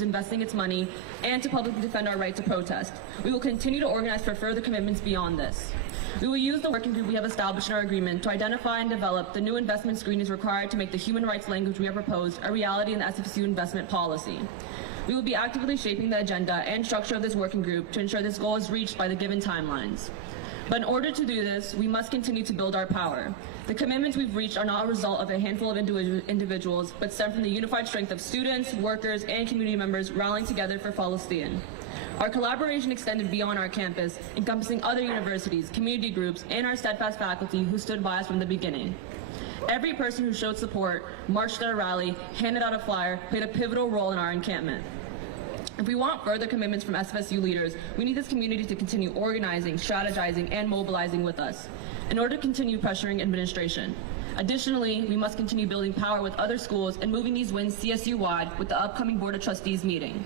investing its money, and to publicly defend our right to protest. We will continue to organize for further commitments beyond this. We will use the working group we have established in our agreement to identify and develop the new investment screenings required to make the human rights language we have proposed a reality in the SFSU investment policy. We will be actively shaping the agenda and structure of this working group to ensure this goal is reached by the given timelines. But in order to do this, we must continue to build our power. The commitments we've reached are not a result of a handful of individuals, but stem from the unified strength of students, workers, and community members rallying together for Palestine. Our collaboration extended beyond our campus, encompassing other universities, community groups, and our steadfast faculty who stood by us from the beginning. Every person who showed support, marched at a rally, handed out a flyer, played a pivotal role in our encampment. If we want further commitments from SFSU leaders, we need this community to continue organizing, strategizing, and mobilizing with us in order to continue pressuring administration. Additionally, we must continue building power with other schools and moving these wins CSU-wide with the upcoming Board of Trustees meeting,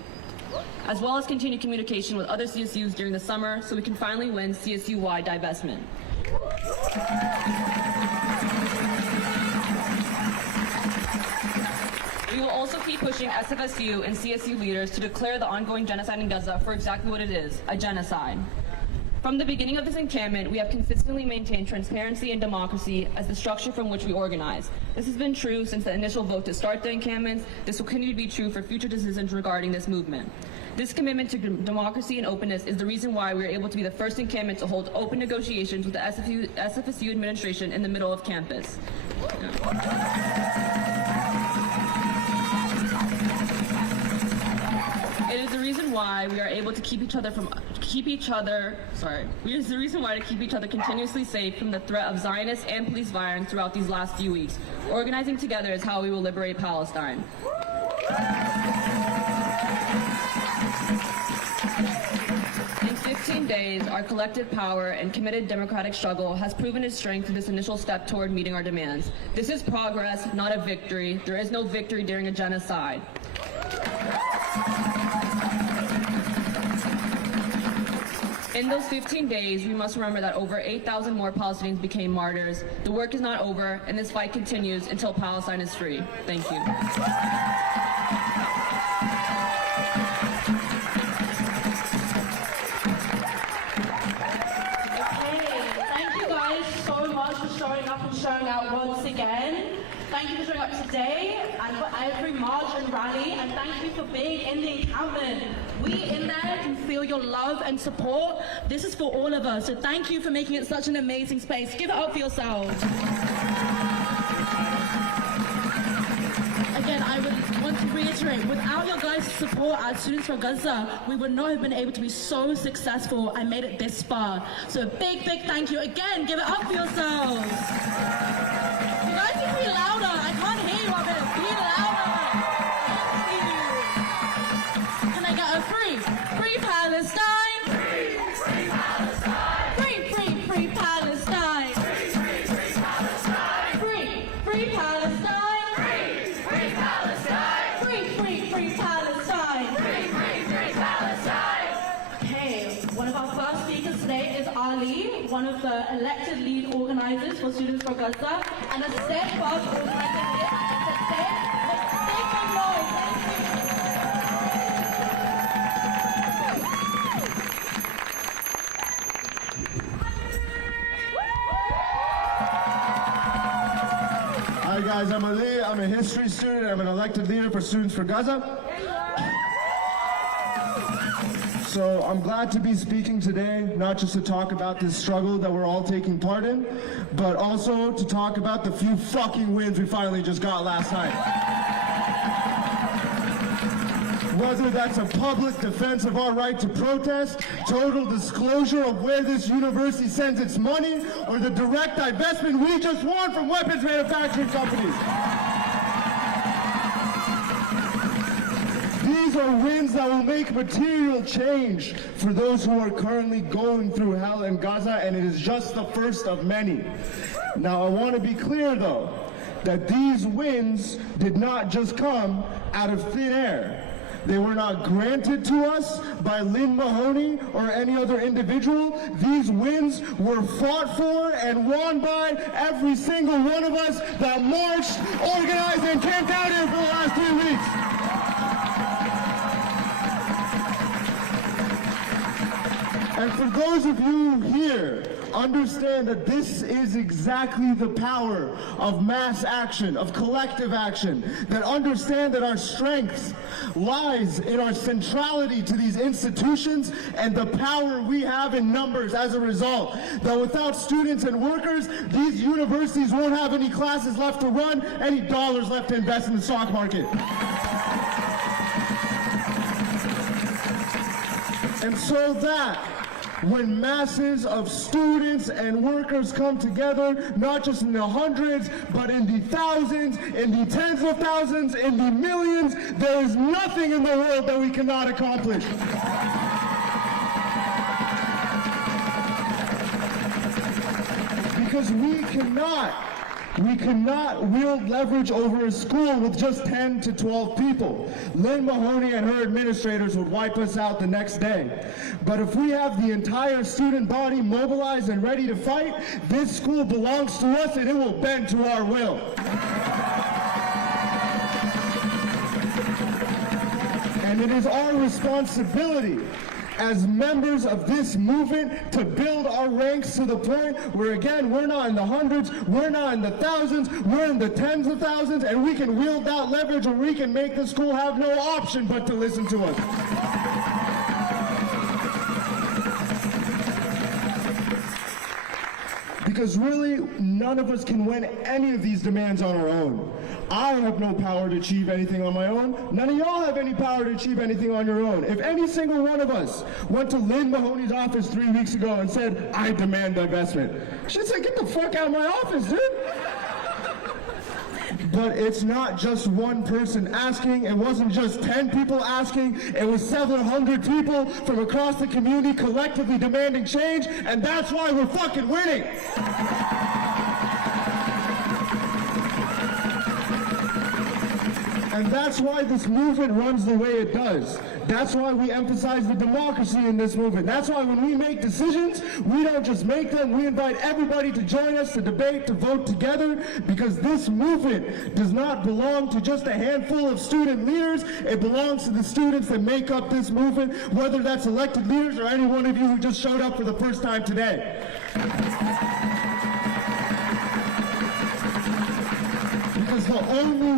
as well as continue communication with other CSUs during the summer so we can finally win CSU-wide divestment. We will also keep pushing SFSU and CSU leaders to declare the ongoing genocide in Gaza for exactly what it is, a genocide. From the beginning of this encampment, we have consistently maintained transparency and democracy as the structure from which we organize. This has been true since the initial vote to start the encampments. This will continue to be true for future decisions regarding this movement. This commitment to democracy and openness is the reason why we are able to be the first encampment to hold open negotiations with the SFSU administration in the middle of campus. It is the reason why we are able to keep each other continuously safe from the threat of Zionist and police violence throughout these last few weeks. Organizing together is how we will liberate Palestine. In 15 days, our collective power and committed democratic struggle has proven its strength through this initial step toward meeting our demands. This is progress, not a victory. There is no victory during a genocide. In those 15 days, we must remember that over 8,000 more Palestinians became martyrs. The work is not over, and this fight continues until Palestine is free. Thank you. Thank you guys so much for showing up and showing out once again. Thank you for showing up today and for every march and rally, and thank you for being in the encampment. We in there can feel your love and support. This is for all of us, so thank you for making it such an amazing space. Give it up for yourselves. Again, I would want to reiterate, without your guys' support as Students for Gaza, we would not have been able to be so successful and made it this far. So a big, big thank you. Again, give it up for yourselves. You guys need to be louder. I can't hear you up here. Be louder. Can I get a free Palestine? Free Palestine. Free Palestine. Free Palestine. Free Palestine. Free Palestine. Okay, one of our first speakers today is Ali, one of the elected lead organizers for Students for Gaza, and a steadfast organizer here at SFSU. Let's take some noise. Thank you. Hi guys, I'm Ali. I'm a history student. I'm an elected leader for Students for Gaza. So I'm glad to be speaking today, not just to talk about this struggle that we're all taking part in, but also to talk about the few fucking wins we finally just got last night. Whether that's a public defense of our right to protest, total disclosure of where this university sends its money, or the direct divestment we just won from weapons manufacturing companies. These are wins that will make material change for those who are currently going through hell in Gaza, and it is just the first of many. Now, I want to be clear, though, that these wins did not just come out of thin air. They were not granted to us by Lynn Mahoney or any other individual. These wins were fought for and won by every single one of us that marched, organized, and camped out here for the last 3 weeks. And for those of you here, understand that this is exactly the power of mass action, of collective action, that understand that our strength lies in our centrality to these institutions and the power we have in numbers as a result. That without students and workers, these universities won't have any classes left to run, any dollars left to invest in the stock market. And so that when masses of students and workers come together, not just in the hundreds, but in the thousands, in the tens of thousands, in the millions, there is nothing in the world that we cannot accomplish. Because we cannot wield leverage over a school with just 10 to 12 people. Lynn Mahoney and her administrators would wipe us out the next day. But if we have the entire student body mobilized and ready to fight, this school belongs to us and it will bend to our will. And it is our responsibility as members of this movement to build our ranks to the point where, again, we're not in the hundreds, we're not in the thousands, we're in the tens of thousands, and we can wield that leverage where we can make the school have no option but to listen to us. Because really, none of us can win any of these demands on our own. I have no power to achieve anything on my own. None of y'all have any power to achieve anything on your own. If any single one of us went to Lynn Mahoney's office 3 weeks ago and said, I demand divestment, she'd say, get the fuck out of my office, dude. But it's not just one person asking. It wasn't just 10 people asking. It was several hundred people from across the community collectively demanding change, and that's why we're fucking winning. And that's why this movement runs the way it does. That's why we emphasize the democracy in this movement. That's why when we make decisions, we don't just make them, we invite everybody to join us, to debate, to vote together, because this movement does not belong to just a handful of student leaders. It belongs to the students that make up this movement, whether that's elected leaders or any one of you who just showed up for the first time today. Because the only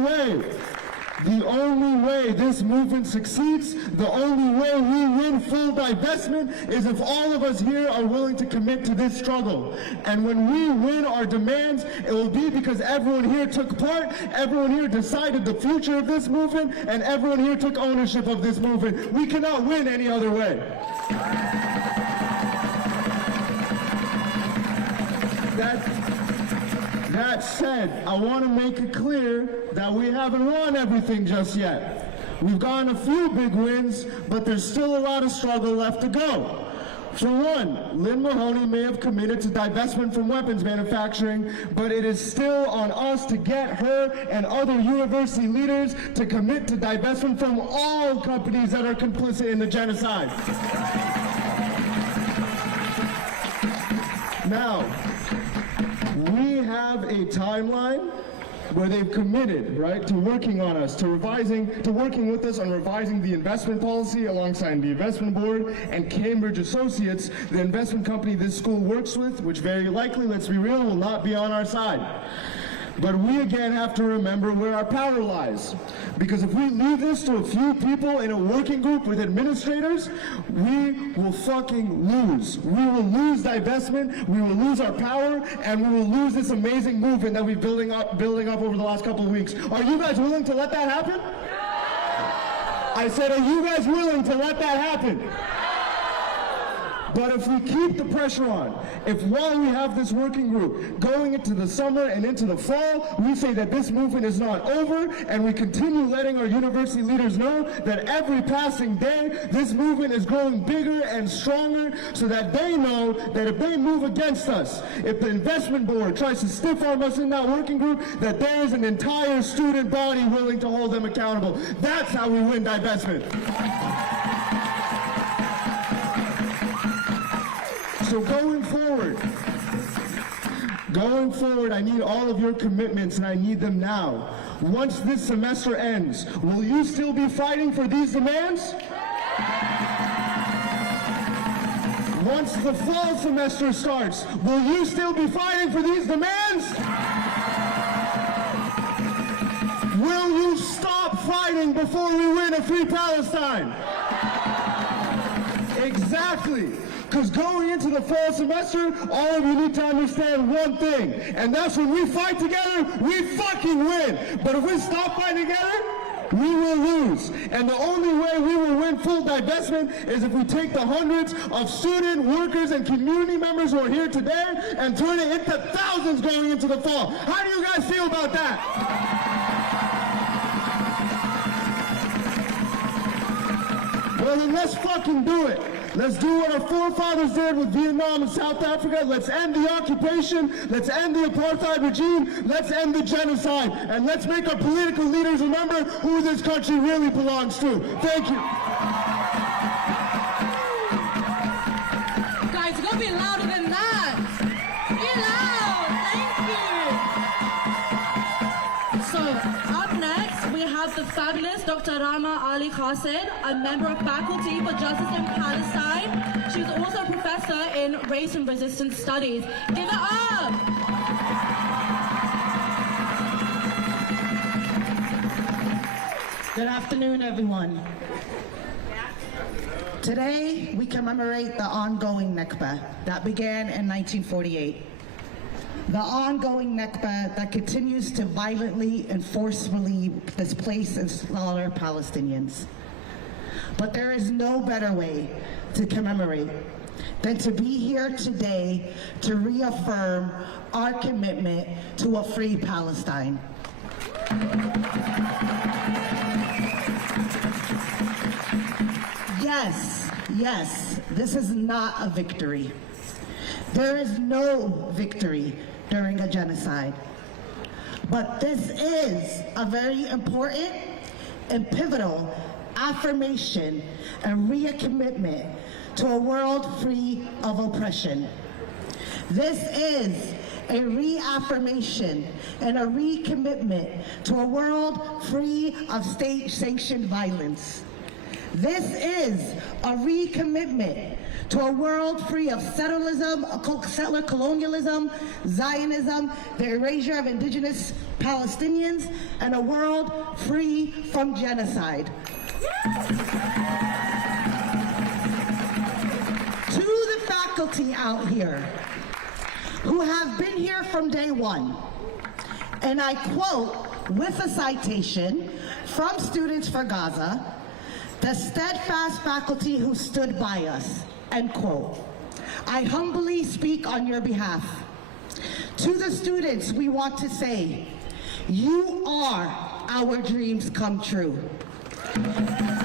way this movement succeeds, the only way we win full divestment is if all of us here are willing to commit to this struggle. And when we win our demands, it will be because everyone here took part, everyone here decided the future of this movement, and everyone here took ownership of this movement. We cannot win any other way. That said, I want to make it clear that we haven't won everything just yet. We've gotten a few big wins, but there's still a lot of struggle left to go. For one, Lynn Mahoney may have committed to divestment from weapons manufacturing, but it is still on us to get her and other university leaders to commit to divestment from all companies that are complicit in the genocide. Now, we have a timeline where they've committed, right, to working on us, to working with us on revising the investment policy alongside the investment board and Cambridge Associates, the investment company this school works with, which very likely, let's be real, will not be on our side. But we again have to remember where our power lies. Because if we leave this to a few people in a working group with administrators, we will fucking lose. We will lose divestment, we will lose our power, and we will lose this amazing movement that we've building up over the last couple of weeks. Are you guys willing to let that happen? I said, are you guys willing to let that happen? But if we keep the pressure on, if while we have this working group going into the summer and into the fall, we say that this movement is not over, and we continue letting our university leaders know that every passing day, this movement is growing bigger and stronger, so that they know that if they move against us, if the investment board tries to stiff-arm us in that working group, that there is an entire student body willing to hold them accountable. That's how we win divestment. So going forward, I need all of your commitments, and I need them now. Once this semester ends, will you still be fighting for these demands? Once the fall semester starts, will you still be fighting for these demands? Will you stop fighting before we win a free Palestine? Exactly. Because going into the fall semester, all of you need to understand one thing, and that's when we fight together, we fucking win. But if we stop fighting together, we will lose. And the only way we will win full divestment is if we take the hundreds of student, workers, and community members who are here today and turn it into thousands going into the fall. How do you guys feel about that? Well, then let's fucking do it. Let's do what our forefathers did with Vietnam and South Africa. Let's end the occupation. Let's end the apartheid regime. Let's end the genocide. And let's make our political leaders remember who this country really belongs to. Thank you. Guys, you gotta be louder than that. Be loud. Thank you. So, up next, we have the fabulous Dr. Rama Ali Qasid, a member of faculty for Justice in Palestine. She's also a professor in race and resistance studies. Give it up! Good afternoon, everyone. Today, we commemorate the ongoing Nakba that began in 1948. The ongoing Nakba that continues to violently and forcefully displace and slaughter Palestinians. But there is no better way to commemorate than to be here today to reaffirm our commitment to a free Palestine. Yes, this is not a victory. There is no victory during a genocide. But this is a very important and pivotal affirmation and recommitment to a world free of oppression. This is a reaffirmation and a recommitment to a world free of state-sanctioned violence. This is a recommitment to a world free of settler colonialism, Zionism, the erasure of indigenous Palestinians, and a world free from genocide. To the faculty out here who have been here from day one, and I quote with a citation from Students for Gaza, "The steadfast faculty who stood by us," end quote. I humbly speak on your behalf. To the students, we want to say, you are our dreams come true.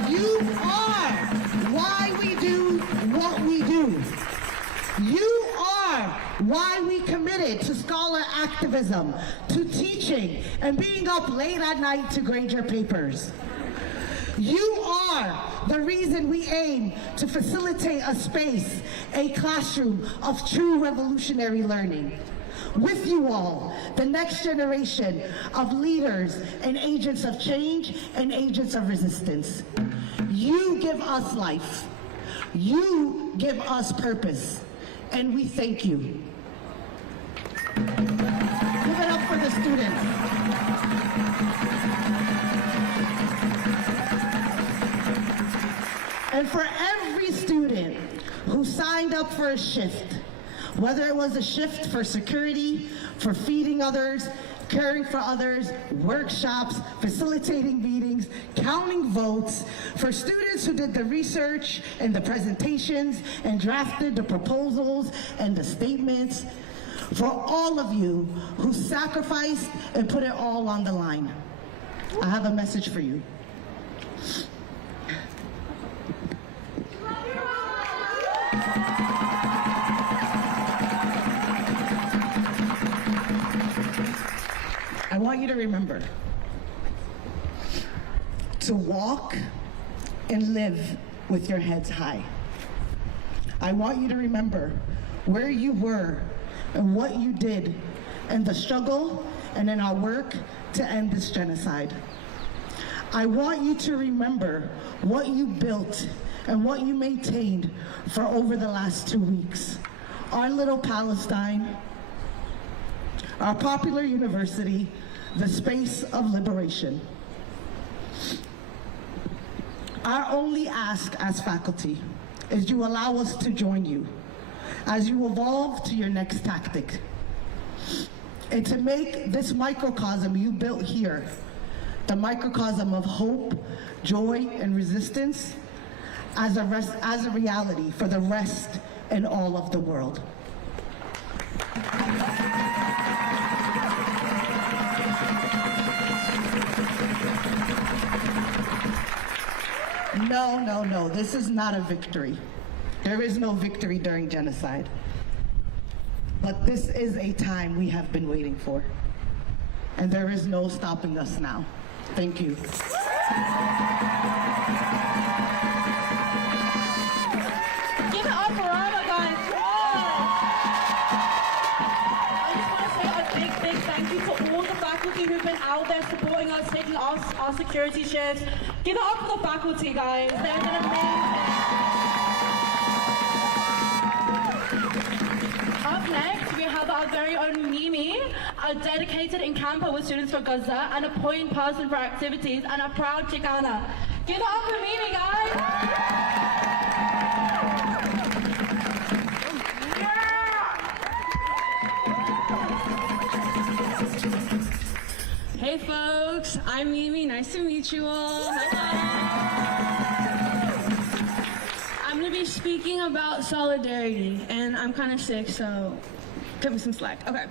You are why we do what we do. You are why we committed to scholar activism, to teaching, and being up late at night to grade your papers. You are the reason we aim to facilitate a space, a classroom of true revolutionary learning. With you all, the next generation of leaders and agents of change and agents of resistance. You give us life. You give us purpose. And we thank you. Give it up for the students. And for every student who signed up for a shift, whether it was a shift for security, for feeding others, caring for others, workshops, facilitating meetings, counting votes, for students who did the research and the presentations and drafted the proposals and the statements, for all of you who sacrificed and put it all on the line. I have a message for you. I want you to remember to walk and live with your heads high. I want you to remember where you were and what you did in the struggle and in our work to end this genocide. I want you to remember what you built and what you maintained for over the last 2 weeks. Our little Palestine, our popular university, the space of liberation. Our only ask as faculty is you allow us to join you as you evolve to your next tactic, and to make this microcosm you built here the microcosm of hope, joy, and resistance as a reality for the rest and all of the world. No, this is not a victory. There is no victory during genocide. But this is a time we have been waiting for. And there is no stopping us now. Thank you. Give it up for Rama, guys. I just want to say a big thank you to all the faculty who've been out there supporting us, taking our security shifts. Give it up for the faculty, guys. They've been amazing. Up next, we have our very own Mimi, a dedicated encamper with Students for Gaza and a point person for activities, and a proud Chicana. Give it up for Mimi, guys! Hey folks, I'm Mimi. Nice to meet you all. I'm going to be speaking about solidarity, and I'm kind of sick, so cut me some slack. Okay.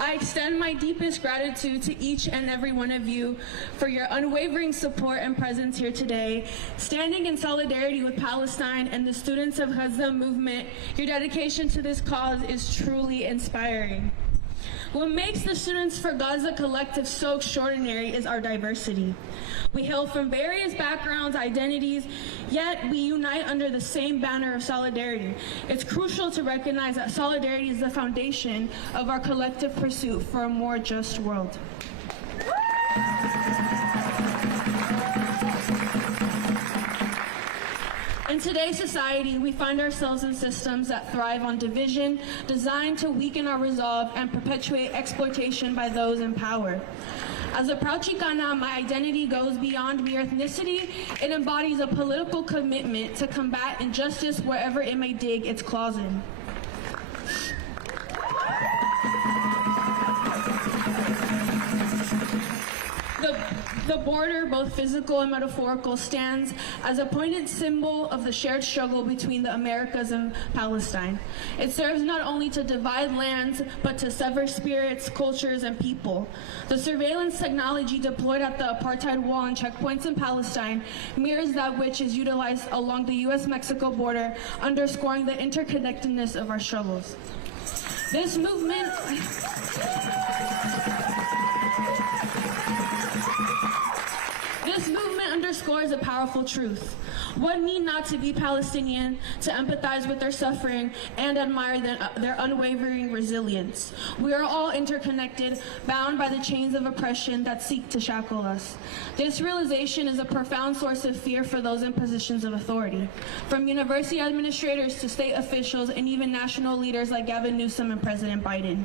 I extend my deepest gratitude to each and every one of you for your unwavering support and presence here today. Standing in solidarity with Palestine and the Students of Gaza movement, your dedication to this cause is truly inspiring. What makes the Students for Gaza collective so extraordinary is our diversity. We hail from various backgrounds, identities, yet we unite under the same banner of solidarity. It's crucial to recognize that solidarity is the foundation of our collective pursuit for a more just world. In today's society, we find ourselves in systems that thrive on division, designed to weaken our resolve and perpetuate exploitation by those in power. As a proud Chicana, my identity goes beyond mere ethnicity. It embodies a political commitment to combat injustice wherever it may dig its claws in. The border, both physical and metaphorical, stands as a poignant symbol of the shared struggle between the Americas and Palestine. It serves not only to divide lands, but to sever spirits, cultures, and people. The surveillance technology deployed at the apartheid wall and checkpoints in Palestine mirrors that which is utilized along the U.S.-Mexico border, underscoring the interconnectedness of our struggles. This movement underscores a powerful truth. One need not to be Palestinian to empathize with their suffering and admire their unwavering resilience. We are all interconnected, bound by the chains of oppression that seek to shackle us. This realization is a profound source of fear for those in positions of authority, from university administrators to state officials and even national leaders like Gavin Newsom and President Biden.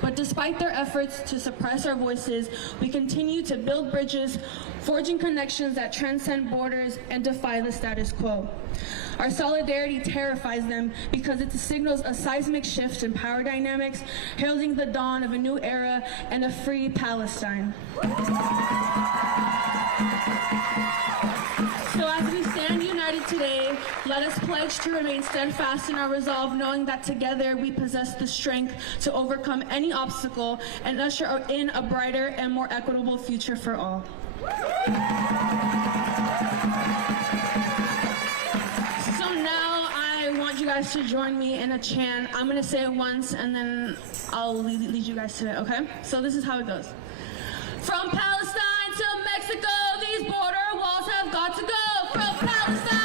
But despite their efforts to suppress our voices, we continue to build bridges, forging connections that transcend borders and defy the status quo. Our solidarity terrifies them because it signals a seismic shift in power dynamics, heralding the dawn of a new era and a free Palestine. So as we stand united today, let us pledge to remain steadfast in our resolve, knowing that together we possess the strength to overcome any obstacle and usher in a brighter and more equitable future for all. So now I want you guys to join me in a chant. I'm going to say it once and then I'll lead you guys to it, okay? So this is how it goes. From Palestine to Mexico, these border walls have got to go. From Palestine